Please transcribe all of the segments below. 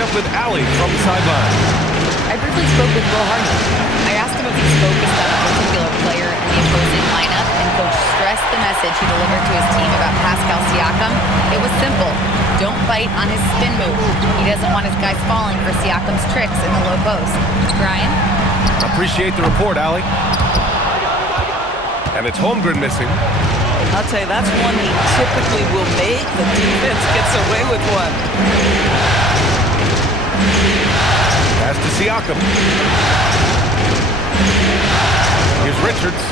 up with Allie from the sideline. I briefly spoke with Will Hardy. I asked him if he's focused on a particular player in the opposing lineup, and Coach stressed the message he delivered to his team about Pascal Siakam. It was simple. Don't bite on his spin move. He doesn't want his guys falling for Siakam's tricks in the low post. Brian? Appreciate the report, Allie. And it's Holmgren missing. I'll tell you, that's one he typically will make. The defense gets away with one. Pass to Siakam. Here's Richards.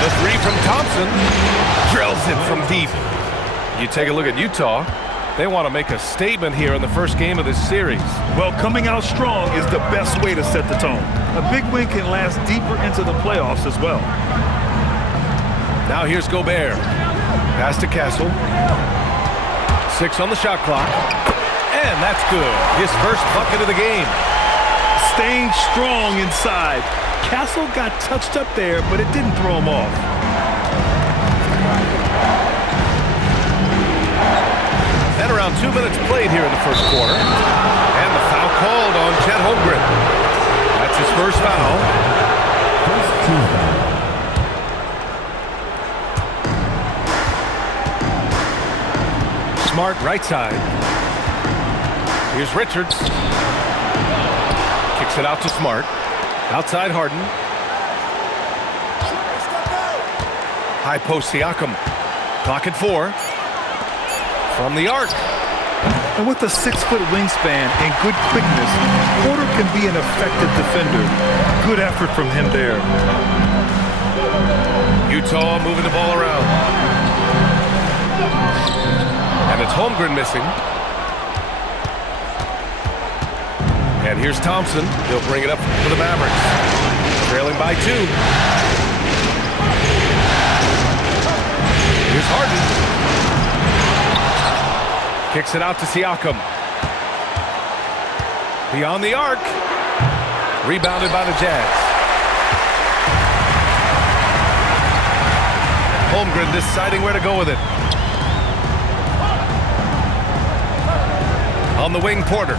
The three from Thompson. Drills it from deep. You take a look at Utah. They want to make a statement here in the first game of this series. Well, coming out strong is the best way to set the tone. A big win can last deeper into the playoffs as well. Now here's Gobert. Pass to Castle. 6 on the shot clock. And that's good. His first bucket of the game. Staying strong inside. Castle got touched up there, but it didn't throw him off. And around 2 minutes played here in the first quarter. And the foul called on Chet Holmgren. That's his first foul. First team foul. Smart right side. Here's Richards. Kicks it out to Smart. Outside Harden. High post Siakam. Clock at 4. From the arc. And with a 6-foot wingspan and good quickness, Porter can be an effective defender. Good effort from him there. Utah moving the ball around. And it's Holmgren missing. And here's Thompson. He'll bring it up for the Mavericks. Trailing by 2. Here's Harden. Kicks it out to Siakam. Beyond the arc. Rebounded by the Jazz. Holmgren deciding where to go with it. On the wing, Porter.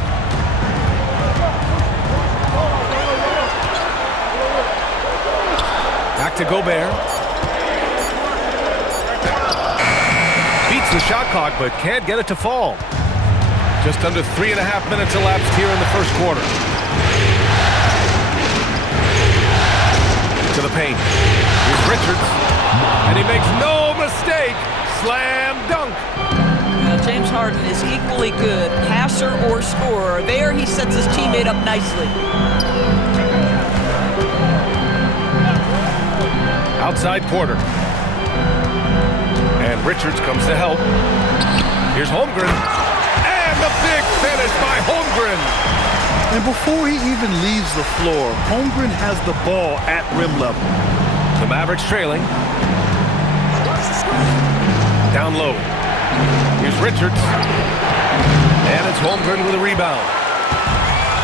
Back to Gobert. Beats the shot clock, but can't get it to fall. Just under 3.5 minutes elapsed here in the first quarter. To the paint. Here's Richards. And he makes no mistake. Slam dunk. James Harden is equally good, passer or scorer. There he sets his teammate up nicely. Outside Porter. And Richards comes to help. Here's Holmgren. And the big finish by Holmgren. And before he even leaves the floor, Holmgren has the ball at rim level. The Mavericks trailing. Down low. Here's Richards. And it's Holmgren with a rebound.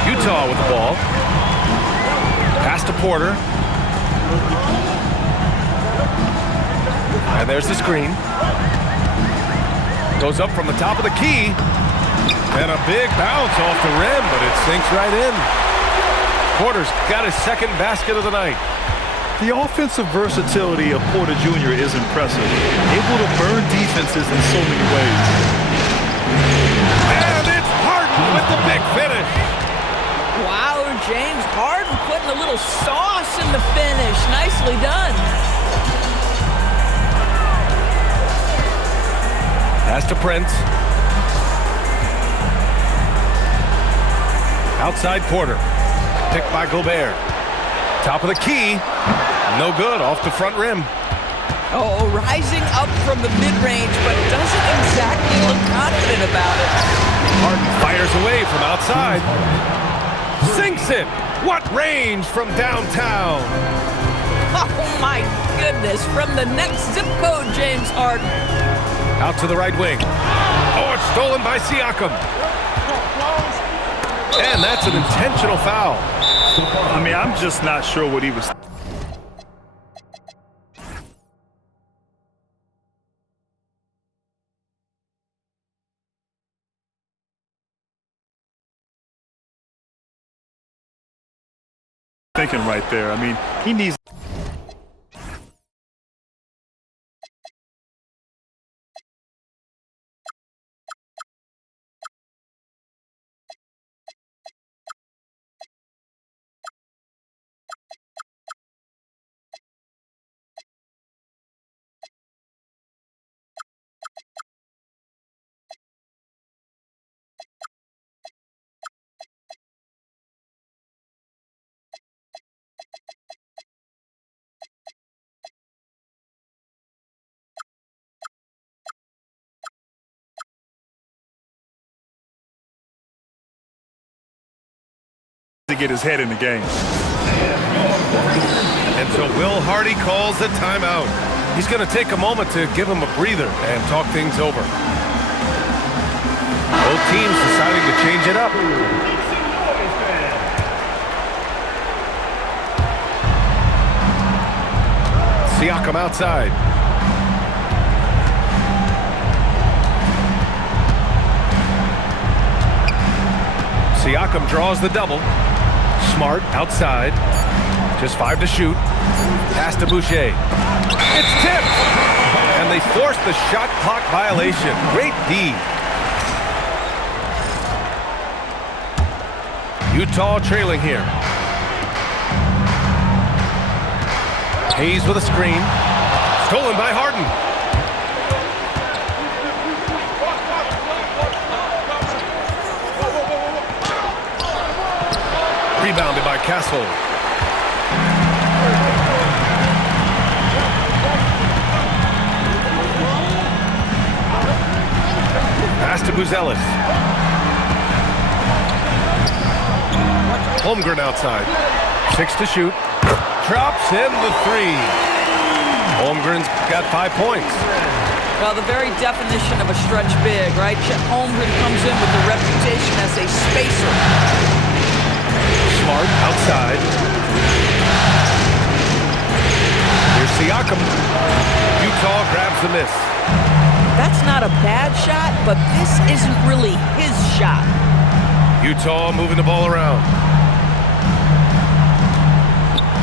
Utah with the ball. Pass to Porter. And there's the screen. Goes up from the top of the key. And a big bounce off the rim, but it sinks right in. Porter's got his second basket of the night. The offensive versatility of Porter Jr. is impressive. Able to burn defenses in so many ways. And it's Harden with the big finish. Wow, James Harden putting a little sauce in the finish. Nicely done. Pass to Prince. Outside Porter. Picked by Gobert. Top of the key. No good, off the front rim. Oh, rising up from the mid-range, but doesn't exactly look confident about it. Harden fires away from outside. Sinks it. What range from downtown. Oh, my goodness. From the next zip code, James Harden. Out to the right wing. Oh, it's stolen by Siakam. And that's an intentional foul. I mean, I'm just not sure what he was thinking right there. I mean, he needs to get his head in the game. And so Will Hardy calls the timeout. He's going to take a moment to give him a breather and talk things over. Both teams deciding to change it up. Siakam outside. Siakam draws the double. Smart outside. Just 5 to shoot. Pass to Boucher. It's tipped. And they force the shot clock violation. Great D. Utah trailing here. Hayes with a screen. Stolen by Harden. Rebounded by Castle. Pass to Buzelis. Holmgren outside. 6 to shoot. Drops in the 3. Holmgren's got 5 points. Well, the very definition of a stretch big, right? Chet Holmgren comes in with the reputation as a spacer. Smart outside. Here's Siakam. Utah grabs the miss. That's not a bad shot, but this isn't really his shot. Utah moving the ball around.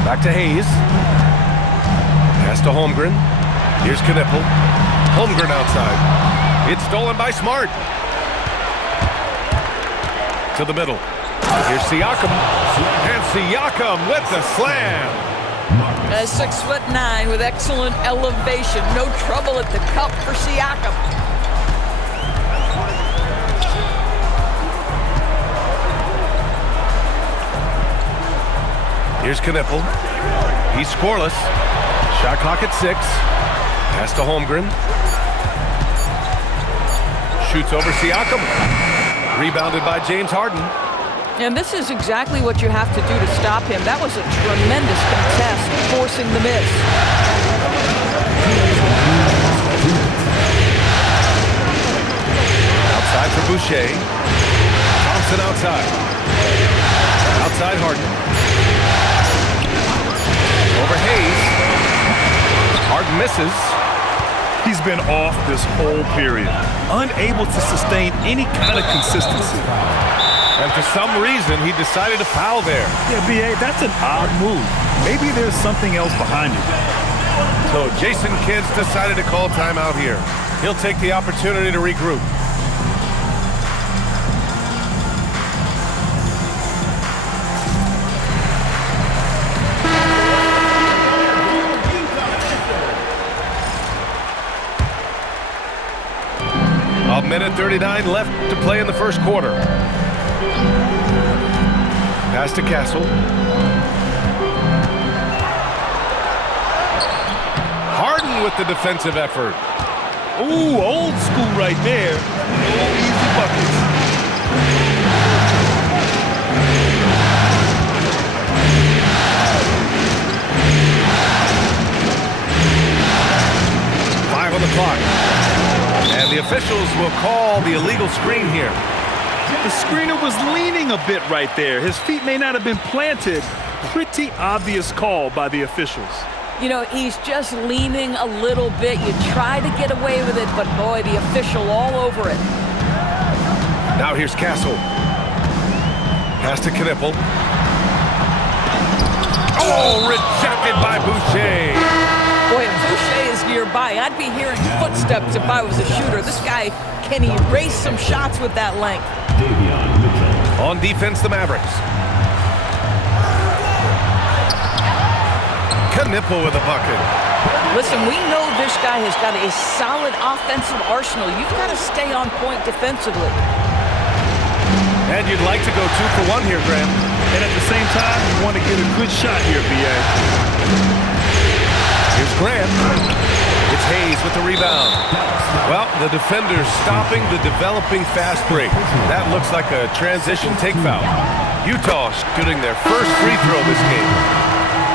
Back to Hayes. Pass to Holmgren. Here's Knipple. Holmgren outside. It's stolen by Smart. To the middle. Here's Siakam. And Siakam with the slam. 6'9" with excellent elevation. No trouble at the cup for Siakam. Here's Knipple. He's scoreless. Shot clock at 6. Pass to Holmgren. Shoots over Siakam. Rebounded by James Harden. And this is exactly what you have to do to stop him. That was a tremendous contest, forcing the miss. Outside for Boucher. Thompson outside. Outside Harden. Over Hayes. Harden misses. He's been off this whole period, unable to sustain any kind of consistency. And for some reason, he decided to foul there. Yeah, B.A., that's an odd move. Maybe there's something else behind it. So Jason Kidd's decided to call timeout here. He'll take the opportunity to regroup. A minute 39 left to play in the first quarter. Pass to Castle. Harden with the defensive effort. Ooh, old school right there. No easy buckets. Five on the clock. And the officials will call the illegal screen here. The screener was leaning a bit right there. His feet may not have been planted. Pretty obvious call by the officials. You know, he's just leaning a little bit. You try to get away with it, but boy, the official all over it. Now here's Castle. Pass to Knipple. Oh, rejected by Boucher. Boy, if Boucher is nearby, I'd be hearing footsteps if I was a shooter. This guy can erase some shots with that length. On defense, the Mavericks. Knipple with a bucket. Listen, we know this guy has got a solid offensive arsenal. You've got to stay on point defensively. And you'd like to go 2 for 1 here, Graham. And at the same time, you want to get a good shot here, B.A. Here's Grant. It's Hayes with the rebound. Well, the defender's stopping the developing fast break. That looks like a transition take foul. Utah shooting their first free throw this game.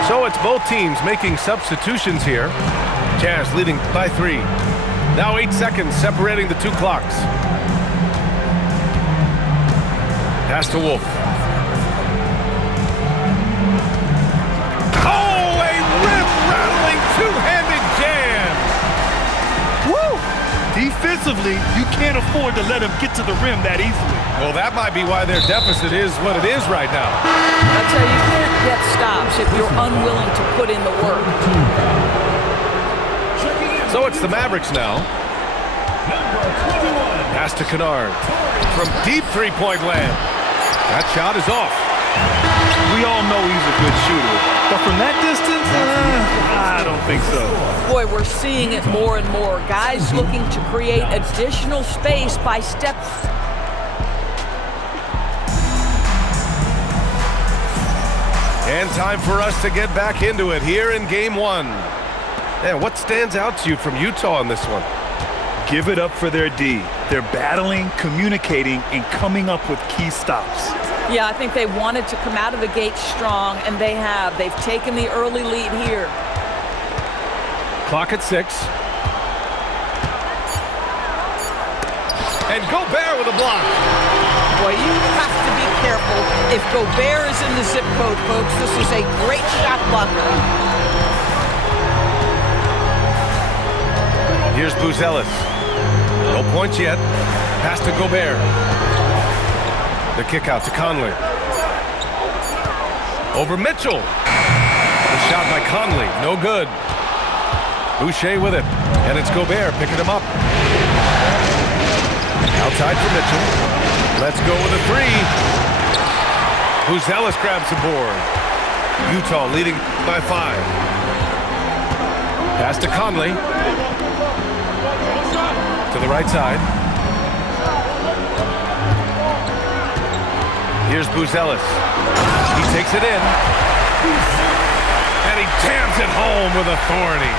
So it's both teams making substitutions here. Jazz leading by 3. Now 8 seconds separating the 2 clocks. Pass to Wolf. Oh, a rim-rattling two-handed jam. Woo! Defensively, you can't afford to let him get to the rim that easily. Well, that might be why their deficit is what it is right now. I'll tell you, you can't get stops if you're unwilling to put in the work. So it's the Mavericks now. Pass to Kennard. From deep three-point land. That shot is off. We all know he's a good shooter. But from that distance, I don't think so. Boy, we're seeing it more and more. Guys looking to create additional space by step. And time for us to get back into it here in Game 1. Man, what stands out to you from Utah in this one? Give it up for their D. They're battling, communicating, and coming up with key stops. Yeah, I think they wanted to come out of the gate strong, and they have. They've taken the early lead here. Clock at 6. And Gobert with a block. Boy, you have to be careful if Gobert is in the zip code, folks. This is a great shot blocker. Here's Buzelis. No points yet. Pass to Gobert. The kick out to Conley. Over Mitchell. The shot by Conley. No good. Boucher with it. And it's Gobert picking him up. Outside for Mitchell. Let's go with a 3. Buzelis grabs the board. Utah leading by 5. Pass to Conley. To the right side. Here's Buzelis. He takes it in. And he jams it home with authority.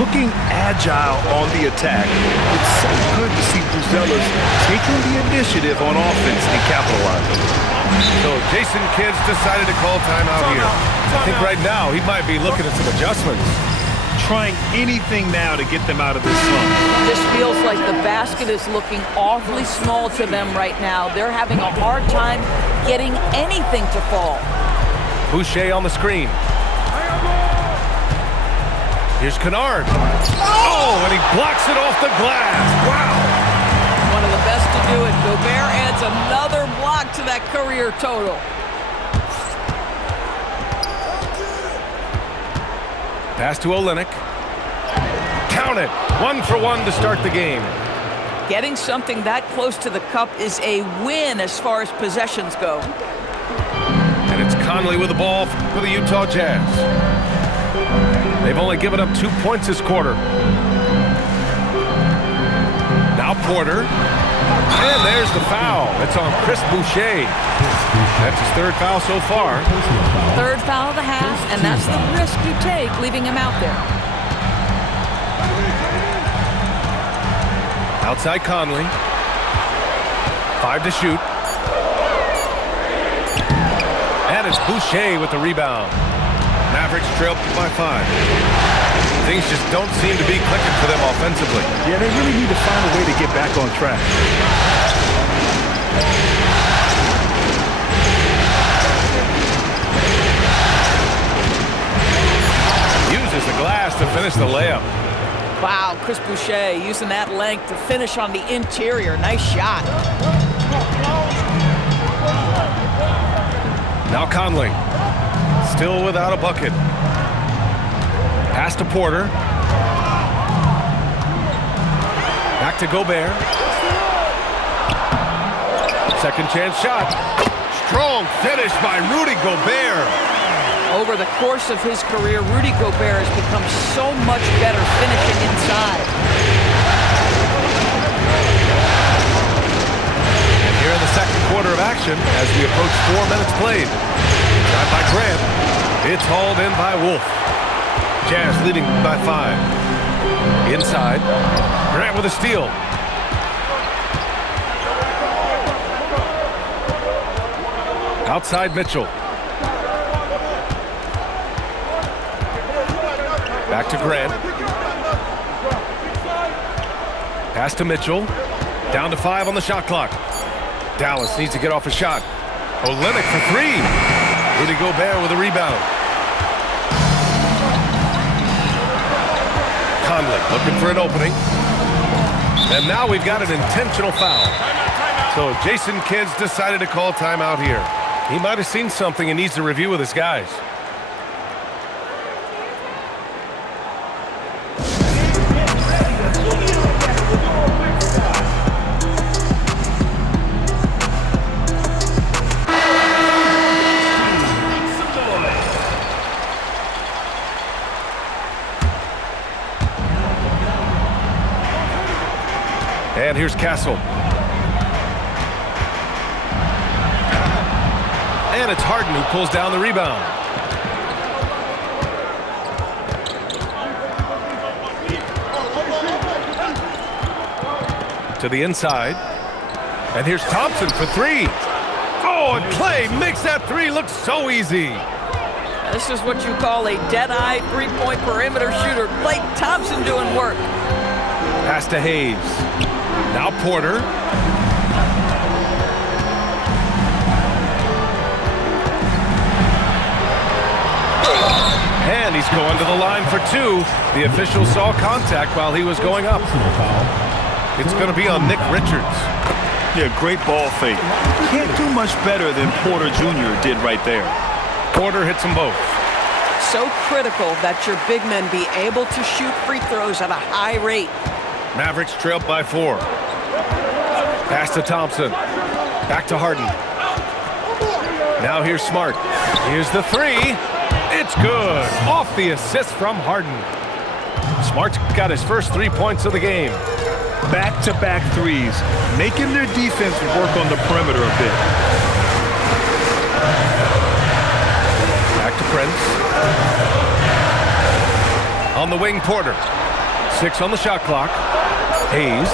Looking agile on the attack, it's so good to see Buzelis taking the initiative on offense and capitalizing. So Jason Kidd's decided to call timeout here. I think right now he might be looking at some adjustments. Trying anything now to get them out of this slump. This feels like the basket is looking awfully small to them right now. They're having a hard time getting anything to fall. Boucher on the screen. Here's Kennard. Oh, and he blocks it off the glass. Wow. One of the best to do it. Gobert adds another block to that career total. Pass to Olynyk. Count it. 1 for 1 to start the game. Getting something that close to the cup is a win as far as possessions go. And it's Conley with the ball for the Utah Jazz. They've only given up 2 points this quarter. Now Porter. And there's the foul. It's on Chris Boucher. That's his 3rd foul so far. 3rd foul of the half, and that's the risk you take, leaving him out there. Outside Conley. 5 to shoot. And it's Boucher with the rebound. Mavericks trail by 5. Things just don't seem to be clicking for them offensively. Yeah, they really need to find a way to get back on track. Uses the glass to finish the layup. Wow, Chris Boucher using that length to finish on the interior. Nice shot. Now Conley. Still without a bucket. Pass to Porter. Back to Gobert. Second chance shot. Strong finish by Rudy Gobert. Over the course of his career, Rudy Gobert has become so much better finishing inside. And here in the second quarter of action, as we approach 4 minutes played. Drive by Grant. It's hauled in by Wolf. Jazz leading by 5. Inside. Grant with a steal. Outside Mitchell. Back to Grant. Pass to Mitchell. Down to 5 on the shot clock. Dallas needs to get off a shot. Olynyk for 3. Rudy Gobert with a rebound. Conley looking for an opening. And now we've got an intentional foul. So Jason Kidd's decided to call timeout here. He might have seen something and needs to review with his guys. And here's Castle. And it's Harden who pulls down the rebound. To the inside. And here's Thompson for 3. Oh, and Clay makes that 3 look so easy. This is what you call a dead-eye three-point perimeter shooter. Klay Thompson doing work. Pass to Hayes. Now Porter. And he's going to the line for 2. The official saw contact while he was going up. It's going to be on Nick Richards. Yeah, great ball fake. Can't do much better than Porter Jr. did right there. Porter hits them both. So critical that your big men be able to shoot free throws at a high rate. Mavericks trailed by 4. Pass to Thompson. Back to Harden. Now here's Smart. Here's the 3. It's good. Off the assist from Harden. Smart's got his first 3 points of the game. Back-to-back threes, making their defense work on the perimeter a bit. Back to Prince. On the wing, Porter. 6 on the shot clock. Hayes.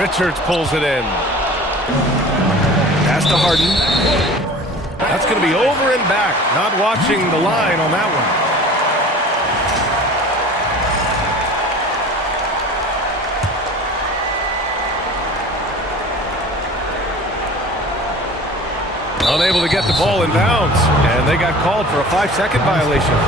Richards pulls it in. Pass to Harden. That's going to be over and back. Not watching the line on that one. Unable to get the ball in bounds, and they got called for a 5-second violation.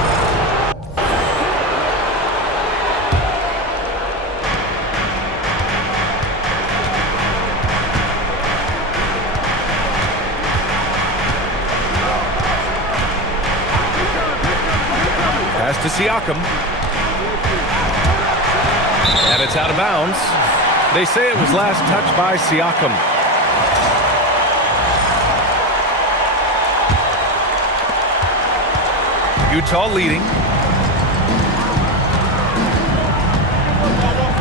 Pass to Siakam. And it's out of bounds. They say it was last touched by Siakam. Utah leading.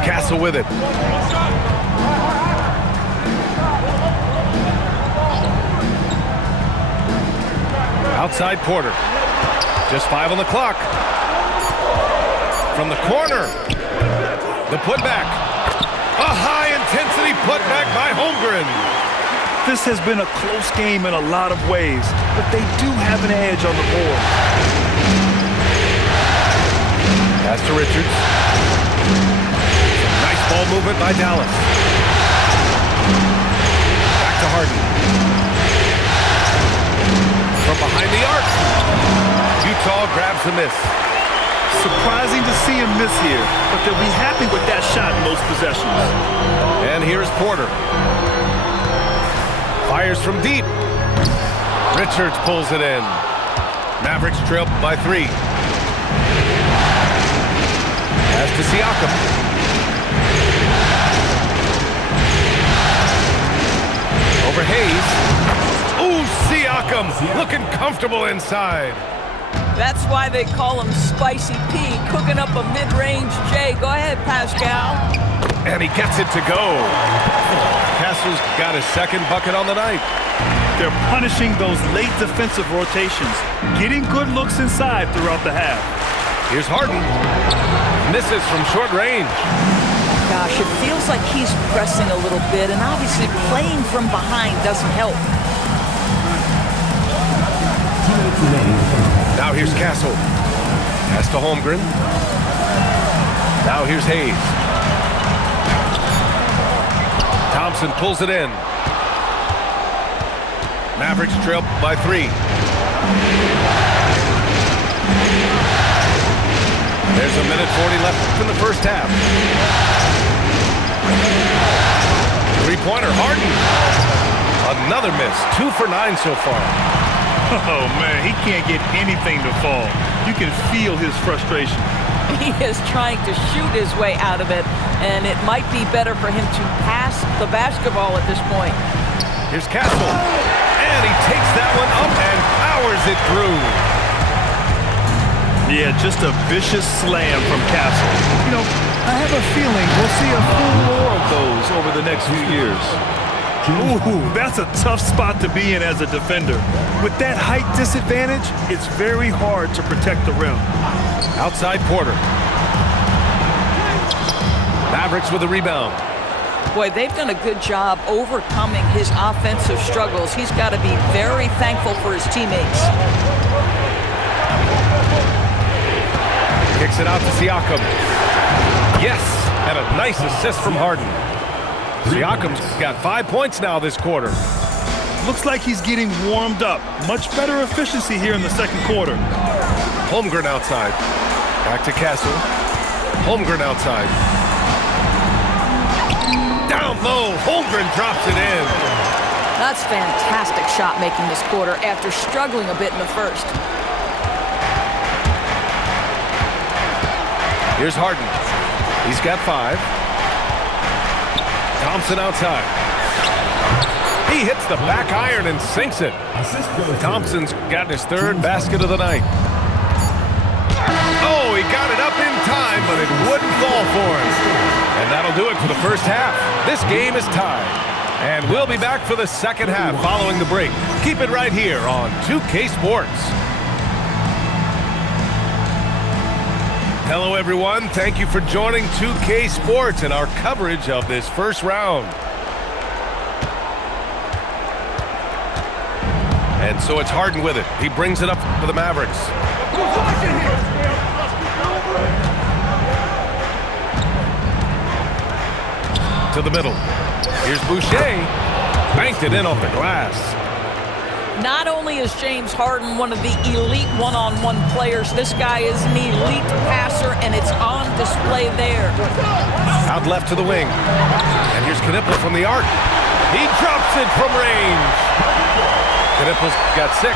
Castle with it. Outside Porter. Just 5 on the clock. From the corner. The putback. A high-intensity putback by Holmgren. This has been a close game in a lot of ways, but they do have an edge on the board. Pass to Richards. Nice ball movement by Dallas. Back to Harden. From behind the arc. Utah grabs the miss. Surprising to see him miss here, but they'll be happy with that shot in most possessions. And here's Porter. Fires from deep. Richards pulls it in. Mavericks trail by 3. Pass to Siakam. Over Hayes. Ooh, Siakam looking comfortable inside. That's why they call him Spicy P, cooking up a mid-range J. Go ahead, Pascal. And he gets it to go. Castle's got his second bucket on the night. They're punishing those late defensive rotations, getting good looks inside throughout the half. Here's Harden. Misses from short range. Gosh, it feels like he's pressing a little bit, and obviously playing from behind doesn't help. Now here's Castle. Pass to Holmgren. Now here's Hayes. Thompson pulls it in. Mavericks trail by 3. There's a minute 40 left in the first half. Three-pointer, Harden. Another miss. 2 for 9 so far. Oh, man, he can't get anything to fall. You can feel his frustration. He is trying to shoot his way out of it, and it might be better for him to pass the basketball at this point. Here's Castle. And he takes that one up and powers it through. Yeah, just a vicious slam from Castle. You know, I have a feeling we'll see a few more of those over the next few years. Ooh, that's a tough spot to be in as a defender. With that height disadvantage, it's very hard to protect the rim. Outside Porter. Mavericks with a rebound. Boy, they've done a good job overcoming his offensive struggles. He's got to be very thankful for his teammates. Kicks it out to Siakam. Yes, and a nice assist from Harden. Siakam's got 5 points now this quarter. Looks like he's getting warmed up. Much better efficiency here in the second quarter. Holmgren outside. Back to Castle. Holmgren outside. Down low. Holmgren drops it in. That's fantastic shot making this quarter after struggling a bit in the first. Here's Harden. He's got 5. Thompson outside. He hits the back iron and sinks it. Thompson's got his 3rd basket of the night. Oh, he got it up in time, but it wouldn't fall for him. And that'll do it for the first half. This game is tied. And we'll be back for the second half following the break. Keep it right here on 2K Sports. Hello, everyone. Thank you for joining 2K Sports and our coverage of this first round. And so it's Harden with it. He brings it up for the Mavericks. To the middle. Here's Boucher. Banked it in off the glass. Not only is James Harden one of the elite one-on-one players, this guy is an elite passer, and it's on display there. Out left to the wing. And here's Knipple from the arc. He drops it from range. Knipple's got 6.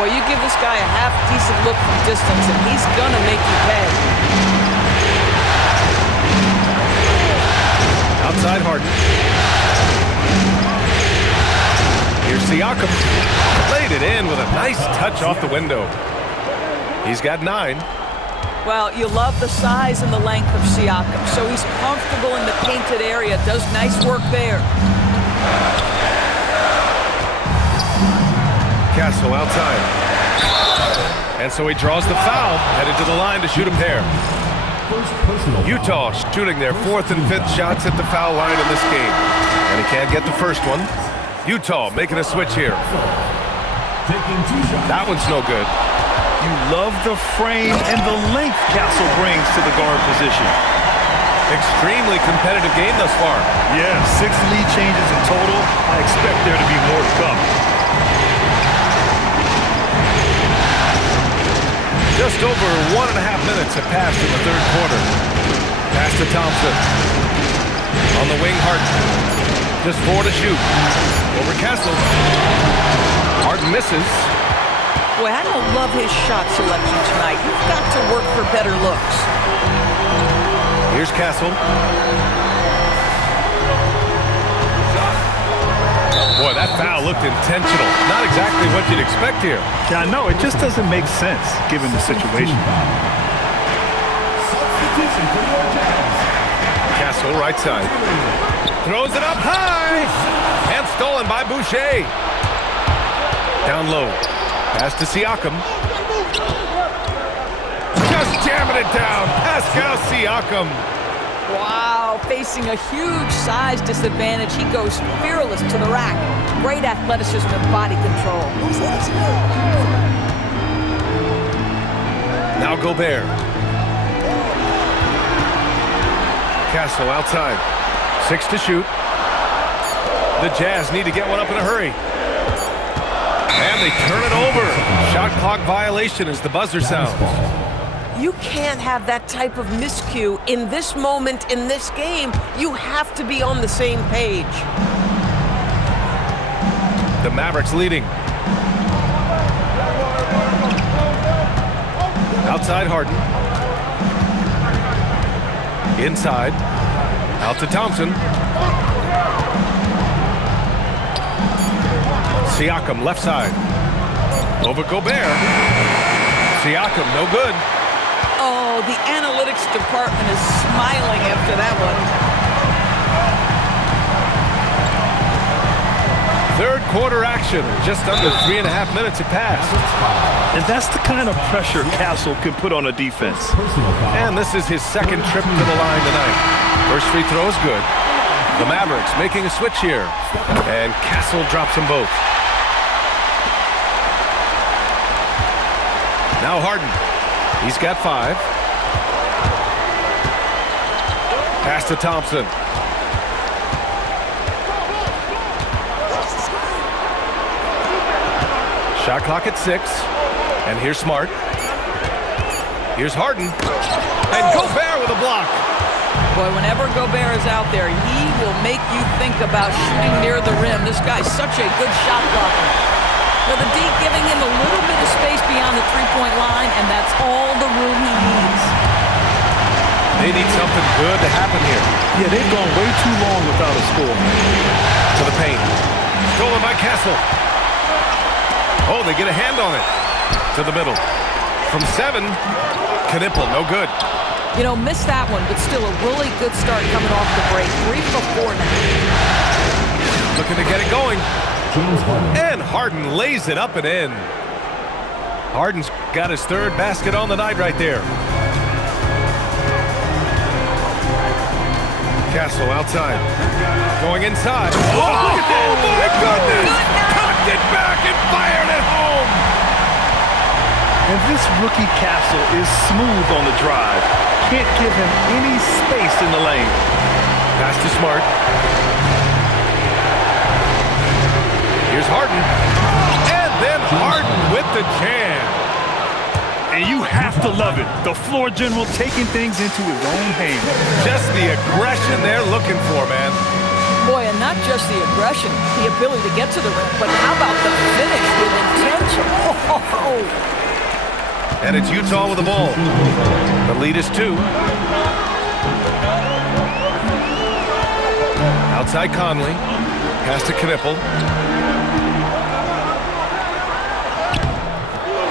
Boy, you give this guy a half-decent look from distance, and he's gonna make you pay. Outside Harden. Here's Siakam. Played it in with a nice touch off the window. He's got 9. Well, you love the size and the length of Siakam, so he's comfortable in the painted area. Does nice work there. Castle outside. And so he draws the foul, headed to the line to shoot a pair. Utah shooting their 4th and 5th shots at the foul line in this game. And he can't get the first one. Utah making a switch here. That one's no good. You love the frame and the length Castle brings to the guard position. Extremely competitive game thus far. Yeah, 6 lead changes in total. I expect there to be more to come. Just over 1.5 minutes have passed in the third quarter. Pass to Thompson. On the wing, Harden. Just 4 to shoot. Over Castle. Harden misses. Boy, I don't love his shot selection tonight. You've got to work for better looks. Here's Castle. Boy, that foul looked intentional. Not exactly what you'd expect here. Yeah, I know. It just doesn't make sense given the situation. Castle, right side. Throws it up high. And stolen by Boucher. Down low. Pass to Siakam. Just jamming it down. Pascal Siakam. Wow, facing a huge size disadvantage, he goes fearless to the rack. Great athleticism and body control. Now Gobert. Castle outside. 6 to shoot. The Jazz need to get one up in a hurry. And they turn it over. Shot clock violation as the buzzer sounds. You can't have that type of miscue in this moment, in this game. You have to be on the same page. The Mavericks leading. Outside Harden. Inside. Out to Thompson. Siakam left side. Over Gobert. Siakam no good. Oh, the analytics department is smiling after that one. Third quarter action. Just under 3.5 minutes have passed. And that's the kind of pressure Castle can put on a defense. And this is his second trip to the line tonight. First free throw is good. The Mavericks making a switch here. And Castle drops them both. Now Harden. He's got 5. Pass to Thompson. Shot clock at 6. And here's Smart. Here's Harden. And Gobert with a block. Boy, whenever Gobert is out there, he will make you think about shooting near the rim. This guy's such a good shot blocker. So the D giving him a little bit of space beyond the three-point line, and that's all the room he needs. They need something good to happen here. Yeah, they've gone way too long without a score. To the paint. Stolen by Castle. Oh, they get a hand on it. To the middle. From 7, Knipple, no good. You know, missed that one, but still a really good start coming off the break. 3 for 4 now. Looking to get it going. And Harden lays it up and in. Harden's got his 3rd basket on the night right there. Castle outside. Going inside. Oh, my goodness! Cocked it back and fired it home! And this rookie Castle is smooth on the drive. Can't give him any space in the lane. Pass to Smart. Here's Harden. And then Harden with the jam. And you have to love it. The floor general taking things into his own hands. Just the aggression they're looking for, man. Boy, and not just the aggression, the ability to get to the rim, but how about the finish with intention? Oh. And it's Utah with the ball. The lead is 2. Outside Conley. Pass to Knipple.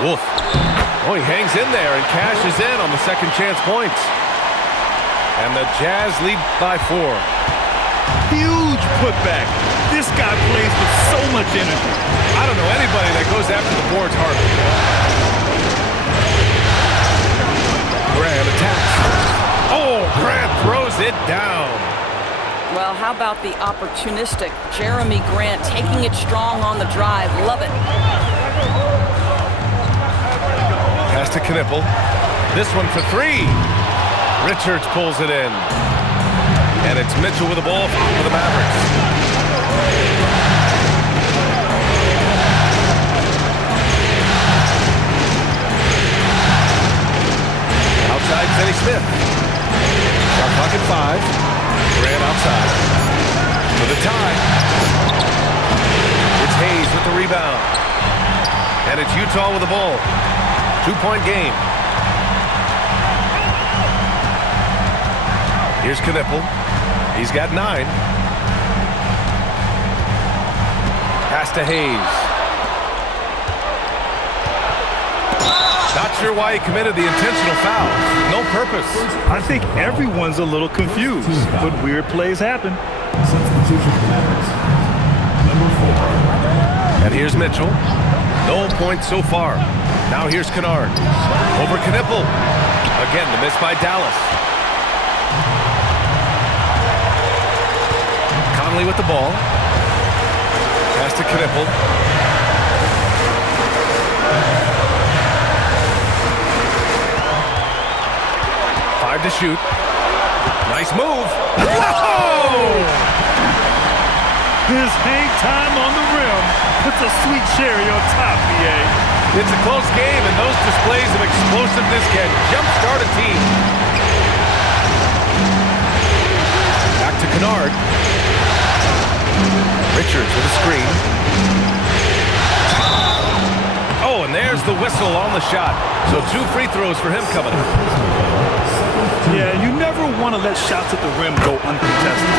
Wolf. Oh, he hangs in there and cashes in on the second chance points. And the Jazz lead by 4. Huge putback. This guy plays with so much energy. I don't know anybody that goes after the boards harder. Grant attacks. Oh, Grant throws it down. Well, how about the opportunistic Jeremy Grant taking it strong on the drive? Love it. Pass to Knipple. This one for 3. Richards pulls it in. And it's Mitchell with the ball for the Mavericks. Outside, Finney Smith. Shot clock at 5. Grant outside. For the tie. It's Hayes with the rebound. And it's Utah with the ball. 2-point game. Here's Knipple. He's got 9. Pass to Hayes. Not sure why he committed the intentional foul. No purpose. I think everyone's a little confused, but weird plays happen. Substitution for Mavericks. Number 4. And here's Mitchell. No points so far. Now here's Kennard. Over Knipple. Again, the miss by Dallas. Conley with the ball. Pass to Knipple. 5 to shoot. Nice move. Whoa! His hang time on the rim puts a sweet cherry on top, BA. It's a close game, and those displays of explosiveness can jumpstart a team. Back to Kennard. Richards with a screen. Oh, and there's the whistle on the shot. So 2 free throws for him coming up. Yeah, you never want to let shots at the rim go uncontested.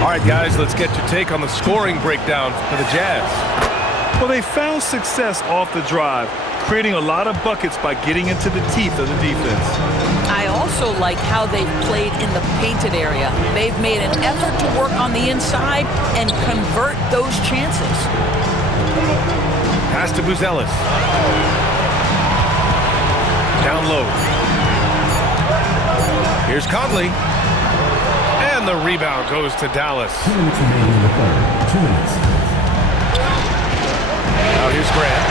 All right, guys, let's get your take on the scoring breakdown for the Jazz. Well, they found success off the drive, creating a lot of buckets by getting into the teeth of the defense. I also like how they've played in the painted area. They've made an effort to work on the inside and convert those chances. Pass to Buzelis. Down low. Here's Conley. And the rebound goes to Dallas. 2 minutes remaining in the third. 2 minutes. Now here's Grant.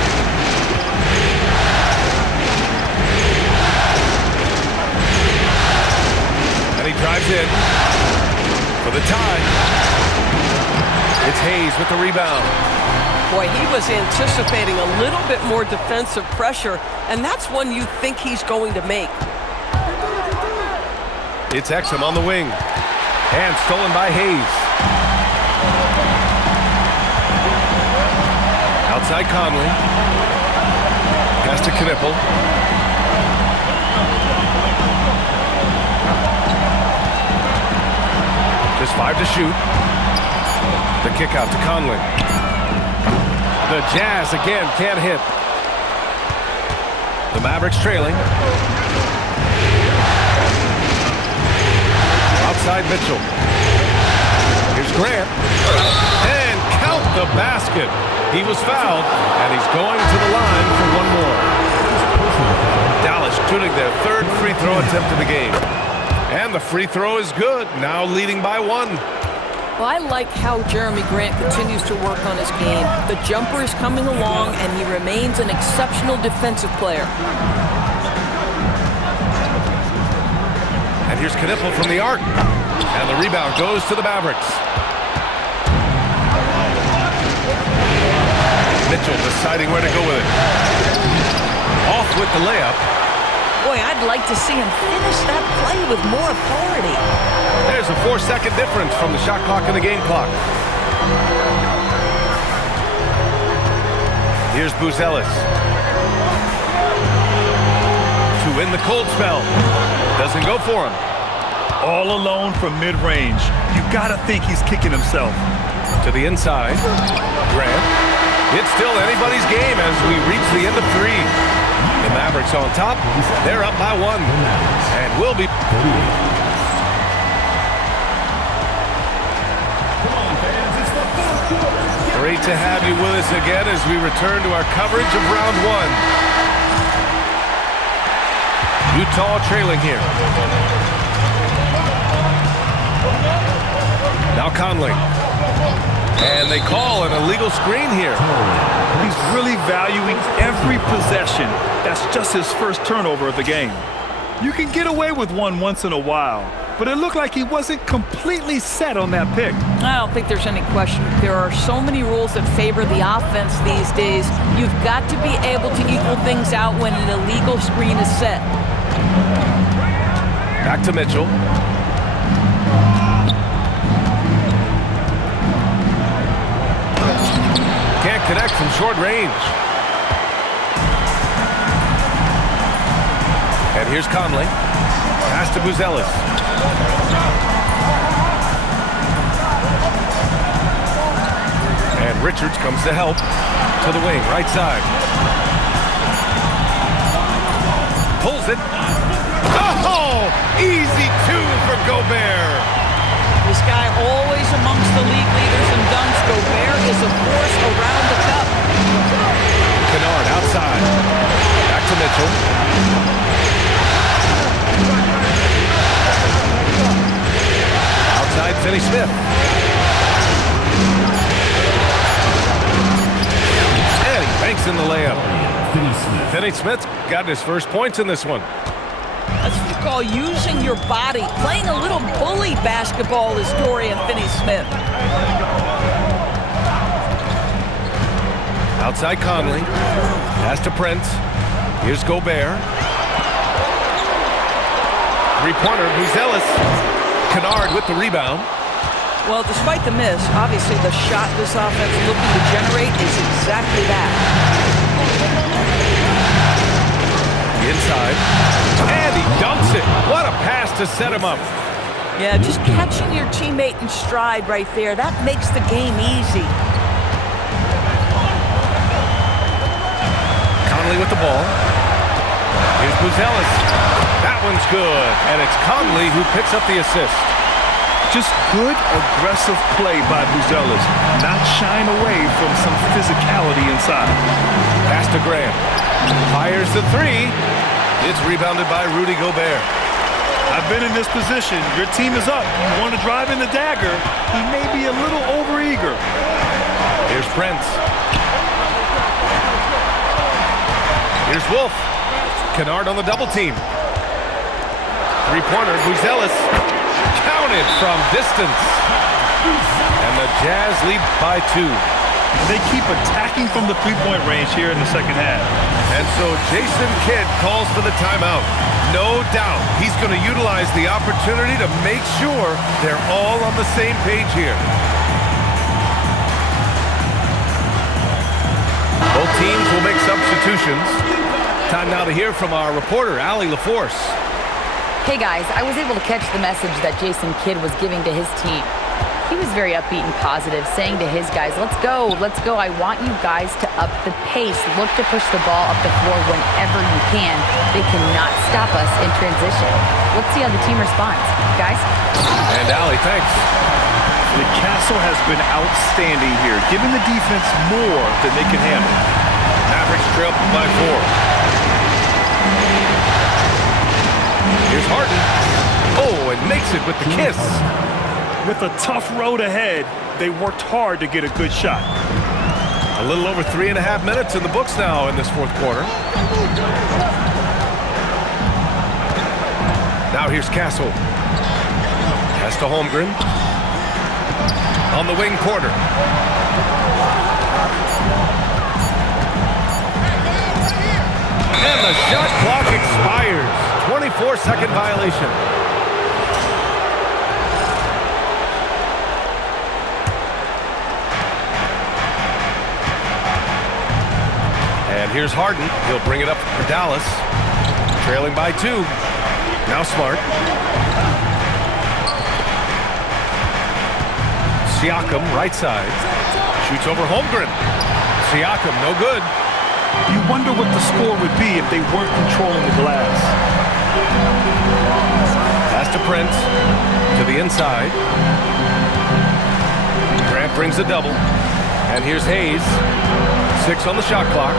And he drives in for the tie. It's Hayes with the rebound. Boy, he was anticipating a little bit more defensive pressure, and that's one you think he's going to make. It's Exum on the wing. And stolen by Hayes. Outside Conley. Pass to Knipple. Just 5 to shoot. The kick out to Conley. The Jazz again can't hit. The Mavericks trailing. Outside Mitchell. Here's Grant. And count the basket. He was fouled, and he's going to the line for one more. Dallas shooting their 3rd free throw attempt of the game. And the free throw is good, now leading by 1. Well, I like how Jeremy Grant continues to work on his game. The jumper is coming along, and he remains an exceptional defensive player. And here's Knipple from the arc. And the rebound goes to the Mavericks. Mitchell deciding where to go with it. Off with the layup. Boy, I'd like to see him finish that play with more authority. There's a 4-second difference from the shot clock and the game clock. Here's Buzelis. To win the cold spell. Doesn't go for him. All alone from mid-range. You gotta think he's kicking himself. To the inside. Grant. It's still anybody's game as we reach the end of 3. The Mavericks on top. They're up by 1. And will be... Great to have you with us again as we return to our coverage of round 1. Utah trailing here. Now Conley. And they call an illegal screen here. He's really valuing every possession. That's just his first turnover of the game. You can get away with one once in a while, but it looked like he wasn't completely set on that pick. I don't think there's any question. There are so many rules that favor the offense these days. You've got to be able to equal things out when an illegal screen is set. Back to Mitchell. Can't connect from short range. And here's Conley. Pass to Buzelis. And Richards comes to help. To the wing, right side. Pulls it. Oh! Easy two for Gobert. This guy always amongst the league leaders in dunks. Gobert is a force around the cup. Kennard outside. Back to Mitchell. Outside, Finney-Smith. And he banks in the layup. Finney-Smith's got his first points in this one. That's what you call using your body. Playing a little bully basketball is Dorian Finney-Smith. Outside Conley. Pass to Prince. Here's Gobert. Three-pointer, Buzelis. Kennard with the rebound. Well, despite the miss, obviously the shot this offense looking to generate is exactly that. Inside. And he dunks it. What a pass to set him up. Yeah, just catching your teammate in stride right there. That makes the game easy. Conley with the ball. Here's Buzelis. That one's good. And it's Conley who picks up the assist. Just good, aggressive play by Buzelis. Not shying away from some physicality inside. Pass to Graham. Fires the three. It's rebounded by Rudy Gobert. I've been in this position. Your team is up. You want to drive in the dagger. He may be a little overeager. Here's Prince. Here's Wolf. Kennard on the double team. Three-pointer, Buzelis. Counted from distance. And the Jazz lead by 2. They keep attacking from the three-point range here in the second half. And so Jason Kidd calls for the timeout. No doubt he's going to utilize the opportunity to make sure they're all on the same page here. Both teams will make substitutions. Time now to hear from our reporter, Allie LaForce. Hey guys, I was able to catch the message that Jason Kidd was giving to his team. He was very upbeat and positive, saying to his guys, let's go. I want you guys to up the pace. Look to push the ball up the floor whenever you can. They cannot stop us in transition. Let's see how the team responds. Guys? And Allie, thanks. The Castle has been outstanding here, giving the defense more than they can handle. Mavericks trail by 4. Here's Harden. Oh, and makes it with the kiss. With a tough road ahead, they worked hard to get a good shot. A little over 3.5 minutes in the books now in this fourth quarter. Now here's Castle. Pass to Holmgren. On the wing, Porter. And the shot clock expires. 24-second violation. And here's Harden. He'll bring it up for Dallas. Trailing by 2. Now Smart. Siakam, right side. Shoots over Holmgren. Siakam, no good. You wonder what the score would be if they weren't controlling the glass. Pass to Prince. To the inside. Grant brings a double. And here's Hayes. 6 on the shot clock.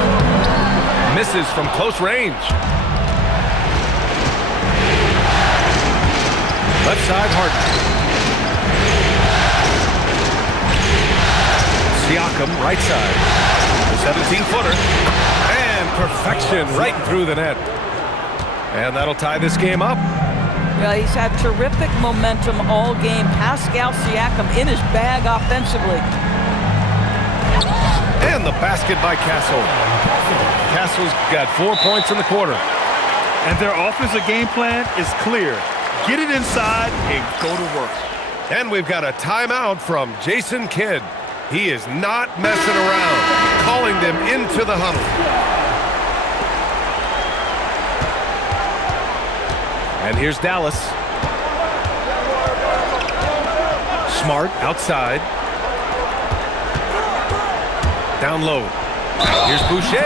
Misses from close range. Left side, Harden. Siakam, right side. The 17-footer. And perfection right through the net. And that'll tie this game up. Yeah, he's had terrific momentum all game. Pascal Siakam in his bag offensively. And the basket by Castle. Castle's got 4 points in the quarter. And their offensive game plan is clear. Get it inside and go to work. And we've got a timeout from Jason Kidd. He is not messing around, calling them into the huddle. And here's Dallas. Smart outside. Down low. Here's Boucher.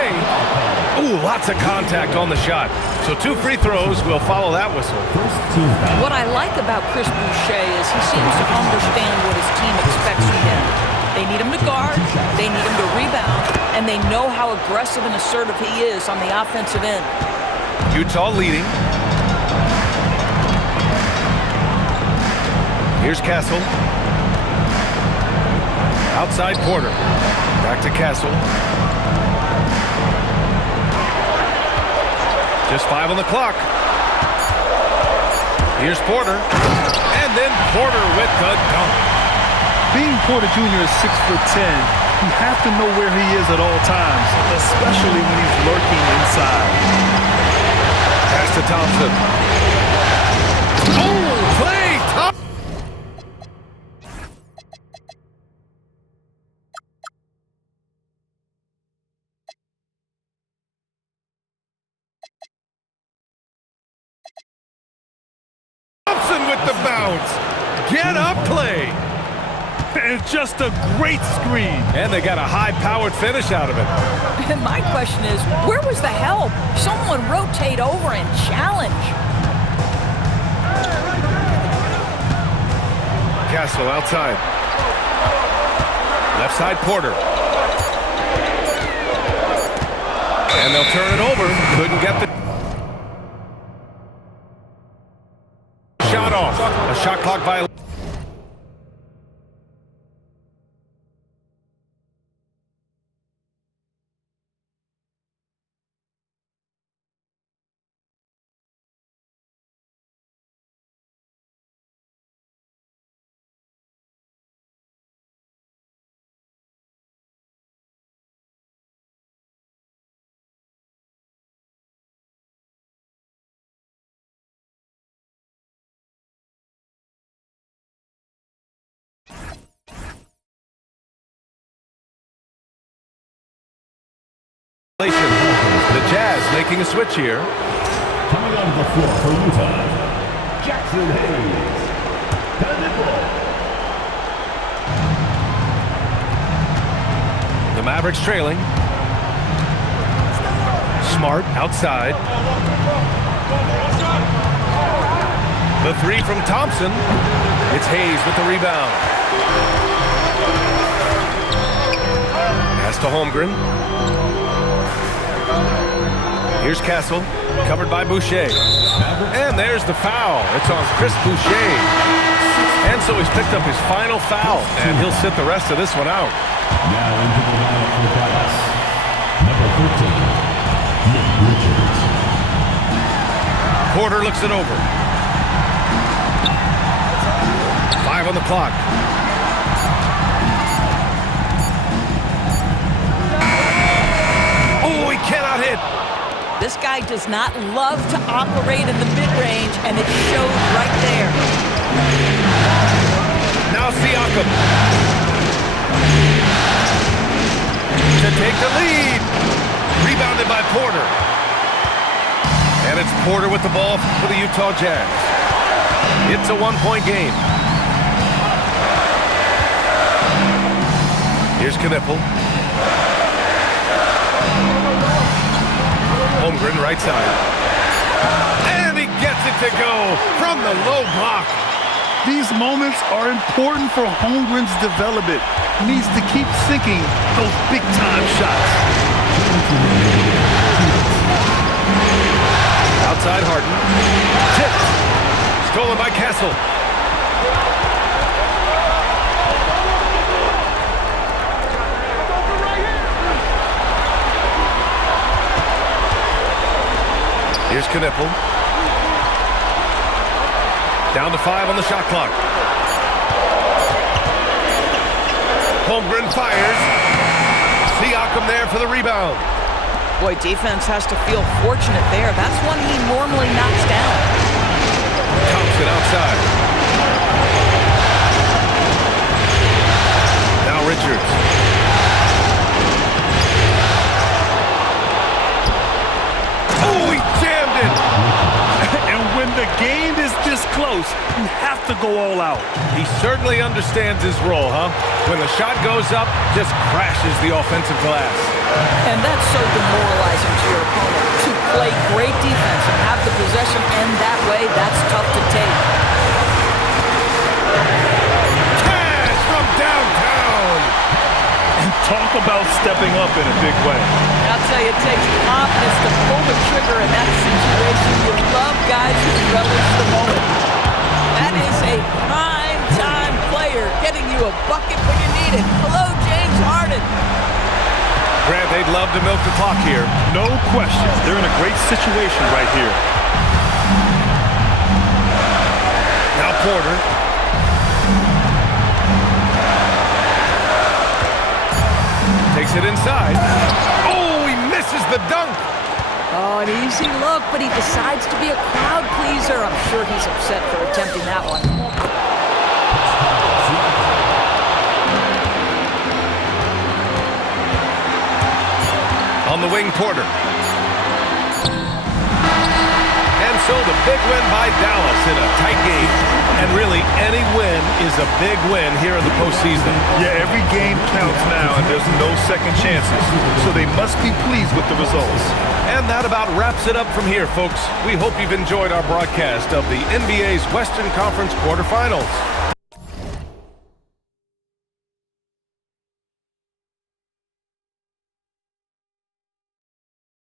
Ooh, lots of contact on the shot. So 2 free throws will follow that whistle. First team foul. What I like about Chris Boucher is he seems to understand what his team expects from him. They need him to guard, they need him to rebound, and they know how aggressive and assertive he is on the offensive end. Utah leading. Here's Castle. Outside Porter. Back to Castle. Just 5 on the clock. Here's Porter. And then Porter with the dunk. Being Porter Jr. is 6'10", you have to know where he is at all times, especially when he's lurking inside. Pass to Thompson. Oh, play! Thompson with the bounce. Get up, play. And just a great screen. And they got a high-powered finish out of it. And my question is, where was the help? Someone rotate over and challenge. Castle outside. Left side Porter. And they'll turn it over. Couldn't get the shot off. A shot clock violation. The Jazz making a switch here. Coming onto the floor for Utah, Jackson Hayes. The Mavericks trailing. Smart outside. The 3 from Thompson. It's Hayes with the rebound. Pass to Holmgren. Here's Castle, covered by Boucher. And there's the foul. It's on Chris Boucher. And so he's picked up his final foul, and he'll sit the rest of this one out. Now into the lineup for Dallas. Number 13, Nick Richards. Porter looks it over. 5 on the clock. Oh, he cannot hit. This guy does not love to operate in the mid-range, and it showed right there. Now Siakam. To take the lead. Rebounded by Porter. And it's Porter with the ball for the Utah Jazz. It's a 1-point game. Here's Knippel. Holmgren right side. And he gets it to go from the low block. These moments are important for Holmgren's development. He needs to keep sinking those big-time shots. Outside Harden. Tipped. Stolen by Castle. Here's Knippel. Down to 5 on the shot clock. Holmgren fires. Siakam there for the rebound. Boy, defense has to feel fortunate there. That's one he normally knocks down. Thompson outside. Now Richards. And when the game close, you have to go all out. He certainly understands his role, huh? When the shot goes up, just crashes the offensive glass. And that's so demoralizing to your opponent. To play great defense and have the possession end that way, that's tough to take. Cash from downtown! And talk about stepping up in a big way. I'll tell you, it takes confidence to pull the trigger in that situation. You love guys who relish the moment. That is a prime-time player getting you a bucket when you need it. Hello, James Harden. Grant, they'd love to milk the clock here. No question. They're in a great situation right here. Now Porter. Takes it inside. Oh, he misses the dunk. Oh, an easy look, but he decides to be a crowd pleaser. I'm sure he's upset for attempting that one. On the wing, Porter. And so the big win by Dallas in a tight game. And really, any win is a big win here in the postseason. Yeah, every game counts now, and there's no second chances. So they must be pleased with the results. And that about wraps it up from here, folks. We hope you've enjoyed our broadcast of the NBA's Western Conference quarterfinals.